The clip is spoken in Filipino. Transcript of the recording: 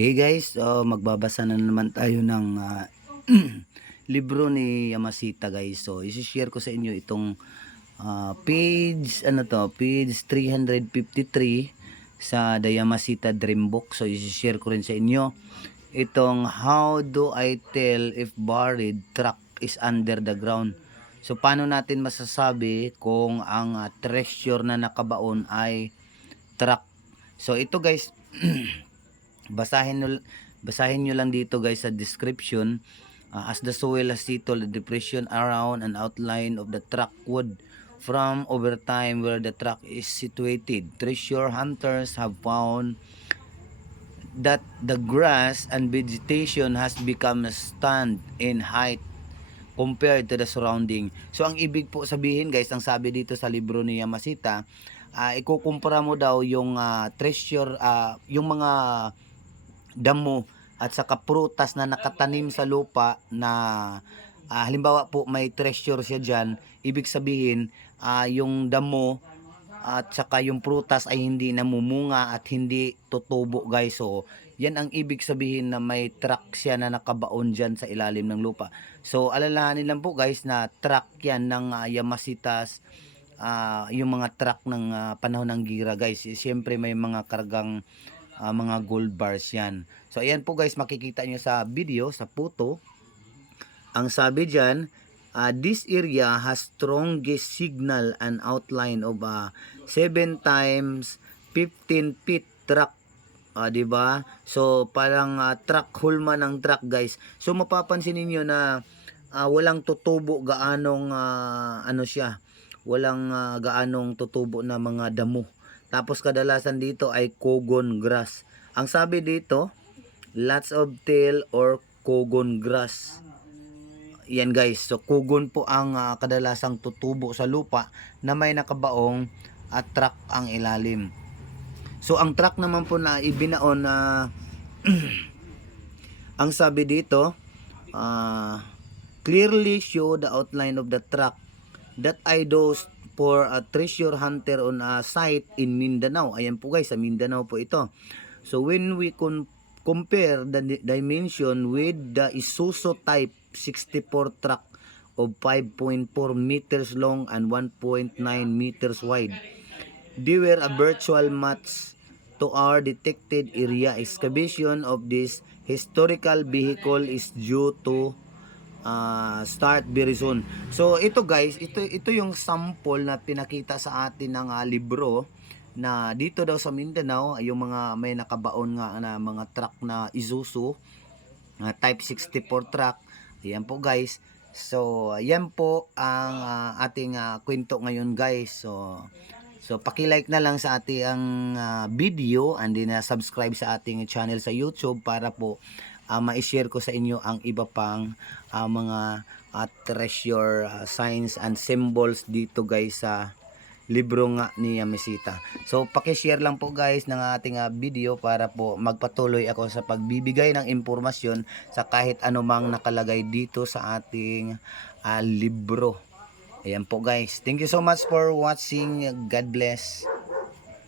Hey guys, magbabasa na naman tayo ng libro ni Yamashita guys. So, i-share ko sa inyo itong page 353 sa The Yamashita Dream Book. So, i-share ko rin sa inyo itong How do I tell if buried truck is under the ground? So, paano natin masasabi kung ang treasure na nakabaon ay truck? So, ito guys, basahin nyo lang dito guys sa description. As the soil has settled, the depression around an outline of the track would from over time where the track is situated. Treasure hunters have found that the grass and vegetation has become stunned in height compared to the surrounding. So ang ibig po sabihin guys, ang sabi dito sa libro ni Yamashita, ikukumpara mo daw yung treasure, yung mga damo at saka prutas na nakatanim sa lupa na halimbawa po may treasure siya dyan, ibig sabihin yung damo at saka yung prutas ay hindi namumunga at hindi tutubo guys. So yan ang ibig sabihin na may truck siya na nakabaon dyan sa ilalim ng lupa. So alalahanin lang po guys na truck yan ng Yamashitas, yung mga truck ng panahon ng gira guys. Siyempre may mga kargang mga gold bars yan. So ayan po guys, makikita nyo sa video, sa photo. Ang sabi dyan, this area has strongest signal and outline of 7 times 15 feet truck. Diba? So parang truck, hulma ng truck guys. So mapapansin niyo na walang tutubo gaanong ano siya. Walang gaanong tutubo na mga damo. Tapos kadalasan dito ay kogon grass. Ang sabi dito, lots of tail or kogon grass. Yan guys. So kogon po ang kadalasang tutubo sa lupa na may nakabaong at track ang ilalim. So ang track naman po na ibinaon na ang sabi dito, clearly show the outline of the track that I dosed for a treasure hunter on a site in Mindanao. Ayan po guys, sa Mindanao po ito. So when we compare the dimension with the Isuzu Type 64 truck of 5.4 meters long and 1.9 meters wide, they were a virtual match to our detected area. Excavation of this historical vehicle is due to start very soon. So ito guys, ito yung sample na pinakita sa atin ng libro na dito daw sa Mindanao yung mga may nakabaon nga na mga truck na Isuzu type 64 truck. Ayan po guys. So ayan po ang ating kwento ngayon guys. So paki-like na lang sa ating video and then subscribe sa ating channel sa YouTube para po ma-share ko sa inyo ang iba pang mga treasure signs and symbols dito guys sa libro nga ni Yamashita. So paki-share lang po guys ng ating video para po magpatuloy ako sa pagbibigay ng impormasyon sa kahit anumang nakalagay dito sa ating libro. Ayan po guys. Thank you so much for watching. God bless.